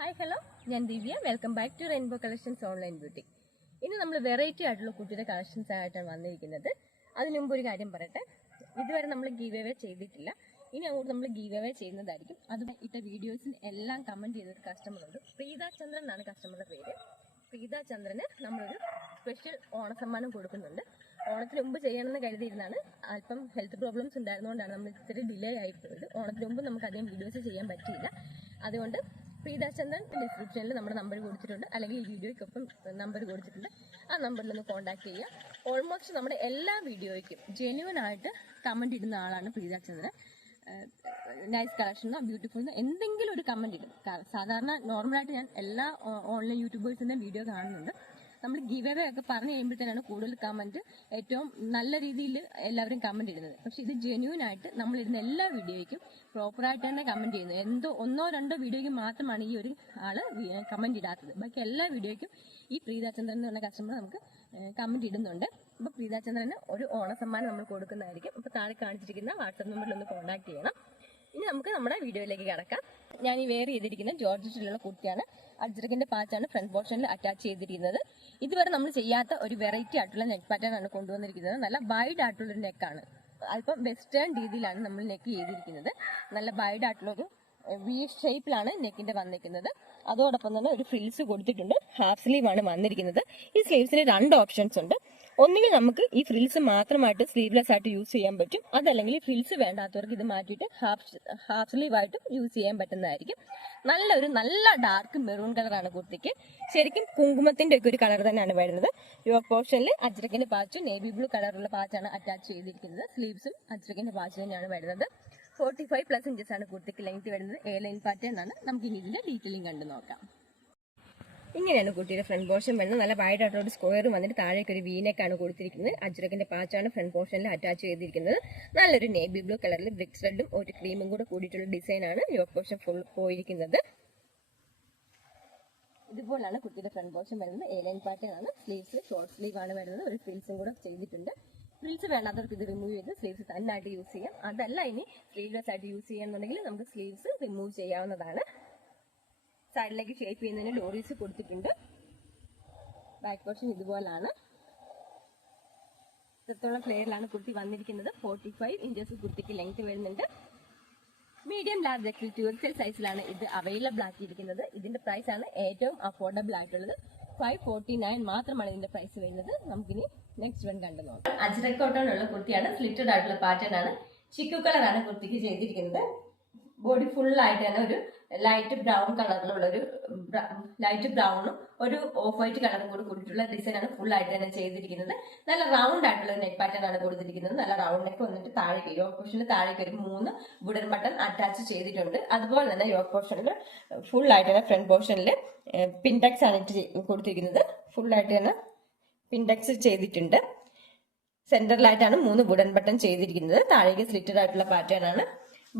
Hi hello, ഞാൻ Divya. Welcome back to rainbow collections online beauty. ഇന്ന് നമ്മൾ വെറൈറ്റി ആയിട്ടുള്ള കുട്ടിയുടെ കളക്ഷൻസ് ആയിട്ടാണ് വന്നിരിക്കുന്നത്. അതിനു മുമ്പ് ഒരു കാര്യം പറയട്ടെ, ഇതുവരെ നമ്മൾ ഗീവ് അവേ ചെയ്തിട്ടില്ല. ഇനി അങ്ങോട്ട് നമ്മൾ ഗീവ് അവേ ചെയ്യുന്നതായിരിക്കും. അത് ഇട്ട വീഡിയോസിന് എല്ലാം കമന്റ് ചെയ്തൊരു കസ്റ്റമർ ഉണ്ട്. പ്രീത ചന്ദ്രൻ എന്നാണ് കസ്റ്റമറുടെ പേര്. പ്രീത ചന്ദ്രന് നമ്മളൊരു സ്പെഷ്യൽ ഓണസമ്മാനം കൊടുക്കുന്നുണ്ട്. ഓണത്തിന് മുമ്പ് ചെയ്യണമെന്ന് കരുതിയിരുന്നാണ്. അല്പം ഹെൽത്ത് പ്രോബ്ലംസ് ഉണ്ടായിരുന്നുകൊണ്ടാണ് നമ്മൾ ഇത്തിരി ഡിലേ ആയിപ്പോയത്. ഓണത്തിന് മുമ്പ് നമുക്ക് അധികം വീഡിയോസ് ചെയ്യാൻ പറ്റിയില്ല. അതുകൊണ്ട് പ്രീത ചന്ദ്രൻ ഡിസ്ക്രിപ്ഷനിൽ നമ്മുടെ നമ്പർ കൊടുത്തിട്ടുണ്ട്, അല്ലെങ്കിൽ ഈ വീഡിയോയ്ക്കൊപ്പം നമ്പർ കൊടുത്തിട്ടുണ്ട്. ആ നമ്പറിലൊന്ന് കോൺടാക്ട് ചെയ്യുക. ഓൾമോസ്റ്റ് നമ്മുടെ എല്ലാ വീഡിയോയ്ക്കും ജെന്യുവൻ ആയിട്ട് കമന്റ് ഇടുന്ന ആളാണ് പ്രീത ചന്ദ്രൻ. നൈസ് കളക്ഷൻ, ബ്യൂട്ടിഫുൾ എന്തെങ്കിലും ഒരു കമന്റ് ഇടും. സാധാരണ നോർമലായിട്ട് ഞാൻ എല്ലാ ഓൺലൈൻ യൂട്യൂബേഴ്സിന്റെയും വീഡിയോ കാണുന്നുണ്ട്. നമ്മൾ ഗീവ് അവേ ഒക്കെ പറഞ്ഞു കഴിയുമ്പോഴത്തേനാണ് കൂടുതൽ കമന്റ് ഏറ്റവും നല്ല രീതിയിൽ എല്ലാവരും കമന്റ് ഇടുന്നത്. പക്ഷെ ഇത് ജെന്യൂൻ ആയിട്ട് നമ്മൾ ഇടുന്ന എല്ലാ വീഡിയോയ്ക്കും പ്രോപ്പറായിട്ട് തന്നെ കമന്റ് ചെയ്യുന്നത്. എന്തോ ഒന്നോ രണ്ടോ വീഡിയോയ്ക്ക് മാത്രമാണ് ഈ ഒരു ആള് കമന്റ് ഇടാത്തത്. ബാക്കി എല്ലാ വീഡിയോയ്ക്കും ഈ പ്രീത ചന്ദ്രൻ എന്ന് പറഞ്ഞ കസ്റ്റമർ നമുക്ക് കമന്റ് ഇടുന്നുണ്ട്. അപ്പൊ പ്രീത ചന്ദ്രന് ഒരു ഓണസമ്മാനം നമ്മൾ കൊടുക്കുന്നതായിരിക്കും. അപ്പൊ താഴെ കാണിച്ചിരിക്കുന്ന വാട്സ്ആപ്പ് നമ്പറിൽ ഒന്ന് കോൺടാക്ട് ചെയ്യണം. ഇനി നമുക്ക് നമ്മുടെ വീഡിയോയിലേക്ക് കടക്കാം. ഞാൻ ഈ വെയർ ചെയ്തിരിക്കുന്ന ജോർജറ്റിലുള്ള കുർത്തിയാണ്. അജ്രക്കിന്റെ പാച്ചാണ് ഫ്രണ്ട് പോർഷനിൽ അറ്റാച്ച് ചെയ്തിരിക്കുന്നത്. ഇതുവരെ നമ്മൾ ചെയ്യാത്ത ഒരു വെറൈറ്റി ആയിട്ടുള്ള നെക്ക് പാറ്റേൺ ആണ് കൊണ്ടുവന്നിരിക്കുന്നത്. നല്ല വൈഡ് ആയിട്ടുള്ള ഒരു നെക്കാണ്. അല്പം വെസ്റ്റേൺ രീതിയിലാണ് നമ്മൾ നെക്ക് ചെയ്തിരിക്കുന്നത്. നല്ല വൈഡ് ആയിട്ടുള്ളൊരു വി ഷേപ്പിലാണ് നെക്കിന്റെ വന്നിരിക്കുന്നത്. അതോടൊപ്പം തന്നെ ഒരു ഫ്രിൽസ് കൊടുത്തിട്ടുണ്ട്. ഹാഫ് സ്ലീവ് ആണ് വന്നിരിക്കുന്നത്. ഈ സ്ലീവ്സിന് രണ്ട് ഓപ്ഷൻസ് ഉണ്ട്. ഒന്നുകിൽ നമുക്ക് ഈ ഫ്രിൽസ് മാത്രമായിട്ട് സ്ലീവ്ലെസ് ആയിട്ട് യൂസ് ചെയ്യാൻ പറ്റും. അതല്ലെങ്കിൽ ഫ്രിൽസ് വേണ്ടാത്തവർക്ക് ഇത് മാറ്റിയിട്ട് ഹാഫ് സ്ലീവ് ആയിട്ട് യൂസ് ചെയ്യാൻ പറ്റുന്നതായിരിക്കും. നല്ല ഡാർക്ക് മെറൂൺ കളറാണ് കുർത്തിക്ക്. ശരിക്കും കുങ്കുമത്തിന്റെ ഒക്കെ ഒരു കളർ തന്നെയാണ് വരുന്നത്. യോക്ക് പോർഷനിൽ അജ്രക്കിന്റെ പാച്ചും നേവി ബ്ലൂ കളറുള്ള പാച്ചാണ് അറ്റാച്ച് ചെയ്തിരിക്കുന്നത്. സ്ലീവ്സും അജ്രക്കിന്റെ പാച്ച് തന്നെയാണ് വരുന്നത്. 45+ ഇഞ്ചസ് ആണ് കുർത്തിക്ക് ലെങ്ത് വരുന്നത്. എ ലൈൻ പാറ്റേൺ ആണ്. നമുക്ക് ഇനി ഇതിന്റെ ഡീറ്റെയിലിംഗ് കണ്ടു നോക്കാം. ഇങ്ങനെയാണ് കുട്ടിയുടെ ഫ്രണ്ട് പോർഷൻ വരുന്നത്. നല്ല വൈഡ് ആയിട്ടുള്ള ഒരു സ്ക്വയർ വന്നിട്ട് താഴേക്ക് ഒരു വീനെക്കാണ് കൊടുത്തിരിക്കുന്നത്. അജ്രക്കിന്റെ പാച്ചാണ് ഫ്രണ്ട് പോർഷനിൽ അറ്റാച്ച് ചെയ്തിരിക്കുന്നത്. നല്ലൊരു നേവി ബ്ലൂ കളറിൽ ബ്രിക്സ് റെഡും ഒരു ക്രീമും കൂടെ കൂടിയിട്ടുള്ള ഡിസൈൻ ആണ് യോക്ക് പോർഷൻ ഫുൾ പോയിരിക്കുന്നത്. ഇതുപോലാണ് കുട്ടിയുടെ ഫ്രണ്ട് പോർഷൻ വരുന്നത്. എ ലൈൻ പാറ്റേൺ ആണ്. സ്ലീവ്സ് ഷോർട്ട് സ്ലീവ് ആണ് വരുന്നത്. ഒരു ഫ്രിൽസും കൂടെ ചെയ്തിട്ടുണ്ട്. ഫ്രിൽസ് വേണ്ടാത്തവർക്ക് ഇത് റിമൂവ് ചെയ്ത് സ്ലീവ്സ് തന്നെ ആയിട്ട് യൂസ് ചെയ്യാം. അതല്ല ഇനി സ്ലീവ്ലെസ് ആയിട്ട് യൂസ് ചെയ്യാന്നുണ്ടെങ്കിൽ നമുക്ക് സ്ലീവ്സ് റിമൂവ് ചെയ്യാവുന്നതാണ്. സൈഡിലേക്ക് ഷേപ്പ് ചെയ്യുന്നതിന് ഡോറീസ് കൊടുത്തിട്ടുണ്ട്. ബാക്ക് പോർഷൻ ഇതുപോലാണ്. ഇത്രത്തോളം ഫ്ലെയറിലാണ് കുർത്തി വന്നിരിക്കുന്നത്. 45 ഇഞ്ചസ് കുർത്തിക്ക് ലെങ്ത് വരുന്നുണ്ട്. Medium large XL two XL സൈസിലാണ് ഇത് അവൈലബിൾ ആക്കിയിരിക്കുന്നത്. ഇതിന്റെ പ്രൈസ് ആണ് ഏറ്റവും അഫോർഡബിൾ ആയിട്ടുള്ളത്. 549 മാത്രമാണ് ഇതിന്റെ പ്രൈസ് വരുന്നത്. നമുക്കിനി നെക്സ്റ്റ് വൺ കണ്ടു നോക്കാം. അജ്രക് കോട്ടണിലുള്ള കുർത്തിയാണ്. സ്ലിറ്റഡ് ആയിട്ടുള്ള പാറ്റേൺ ആണ്. ചിക്കു കളറാണ് കുർത്തിക്ക് ചെയ്തിരിക്കുന്നത്. ബോഡി ഫുൾ ആയിട്ട് തന്നെ ഒരു ലൈറ്റ് ബ്രൗൺ കളറിലുള്ള ഒരു ലൈറ്റ് ബ്രൗണും ഒരു ഓഫ് വൈറ്റ് കളറും കൂടി കൂടിയിട്ടുള്ള ഡിസൈൻ ആണ് ഫുൾ ആയിട്ട് തന്നെ ചെയ്തിരിക്കുന്നത്. നല്ല റൗണ്ട് ആയിട്ടുള്ള നെക്ക് പാറ്റേൺ ആണ് കൊടുത്തിരിക്കുന്നത്. നല്ല റൗണ്ട് നെക്ക് വന്നിട്ട് താഴേക്ക് യോക്ക് പോർഷനിൽ താഴേക്ക് ഒരു 3 വുഡൻ ബട്ടൺ അറ്റാച്ച് ചെയ്തിട്ടുണ്ട്. അതുപോലെ തന്നെ യോക്ക് പോർഷനിൽ ഫുൾ ആയിട്ട് തന്നെ ഫ്രണ്ട് പോർഷനിൽ പിൻടെക്സ് ആണ് കൊടുത്തിരിക്കുന്നത്. ഫുൾ ആയിട്ട് തന്നെ പിൻടെക്സ് ചെയ്തിട്ടുണ്ട്. സെന്ററിലായിട്ടാണ് 3 വുഡൻ ബട്ടൺ ചെയ്തിരിക്കുന്നത്. താഴേക്ക് സ്ലിറ്റഡ് ആയിട്ടുള്ള പാറ്റേൺ ആണ്.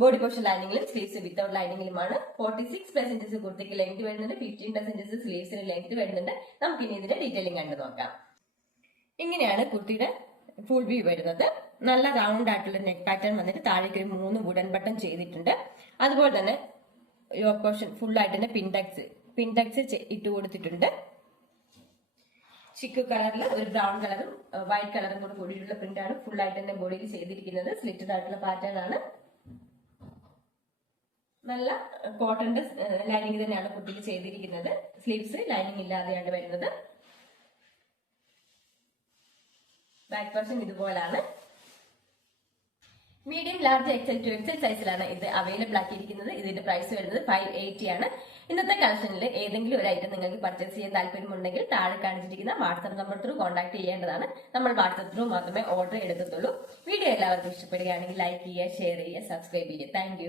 ബോഡി പോർഷൻ ലൈനിങ്ങിലും സ്ലീവ്സ് വിത്തൗട്ട് ലൈനിങ്ങിലുമാണ്. 46+ ഇഞ്ചസ് കുർത്തിക്ക് ലെങ്ത് വരുന്നുണ്ട്. 15+ ഇഞ്ചസ് സ്ലീവ്സിന് ലെങ്ത് വരുന്നുണ്ട്. നമുക്ക് ഇനി ഇതിന്റെ ഡീറ്റെയിലിംഗ് കണ്ടു നോക്കാം. ഇങ്ങനെയാണ് കുർത്തിയുടെ ഫുൾ വ്യൂ വരുന്നത്. നല്ല റൗണ്ട് ആയിട്ടുള്ള നെക്ക് പാറ്റേൺ വന്നിട്ട് താഴേക്ക് ഒരു 3 വുഡൻ ബട്ടൺ ചെയ്തിട്ടുണ്ട്. അതുപോലെ തന്നെ യോക്ക് പോർഷൻ ഫുൾ ആയിട്ട് തന്നെ പിൻടെക്സ് ഇട്ട് കൊടുത്തിട്ടുണ്ട്. ചിക്കു കളറിൽ ഒരു ബ്രൗൺ കളറും വൈറ്റ് കളറും കൂടെ കൂടിയിട്ടുള്ള പ്രിന്റ് ആണ് ഫുൾ ആയിട്ട് തന്നെ ബോഡിയിൽ ചെയ്തിരിക്കുന്നത്. സ്ലിറ്റഡ് ആയിട്ടുള്ള പാറ്റേൺ ആണ്. നല്ല കോട്ടന്റെ ലൈനിങ് തന്നെയാണ് കുട്ടിക്ക് ചെയ്തിരിക്കുന്നത്. സ്ലീവ്സ് ലൈനിങ് ഇല്ലാതെയാണ് വരുന്നത്. ബാക്ക് പോർഷൻ ഇതുപോലാണ്. Medium large XL two XL സൈസിലാണ് ഇത് അവൈലബിൾ ആക്കിയിരിക്കുന്നത്. ഇതിന്റെ പ്രൈസ് വരുന്നത് 580 ആണ്. ഇന്നത്തെ കളക്ഷനിൽ ഏതെങ്കിലും ഒരു ഐറ്റം നിങ്ങൾക്ക് പർച്ചേസ് ചെയ്യാൻ താല്പര്യമുണ്ടെങ്കിൽ താഴെ കാണിച്ചിരിക്കുന്ന വാട്സ്ആപ്പ് നമ്പർ ത്രൂ കോൺടാക്ട് ചെയ്യേണ്ടതാണ്. നമ്മൾ വാട്സ്ആപ്പ് ത്രൂ മാത്രമേ ഓർഡർ എടുക്കത്തുള്ളൂ. വീഡിയോ എല്ലാവർക്കും ഇഷ്ടപ്പെടുകയാണെങ്കിൽ ലൈക്ക് ചെയ്യുക, ഷെയർ ചെയ്യുക, സബ്സ്ക്രൈബ് ചെയ്യുക. താങ്ക്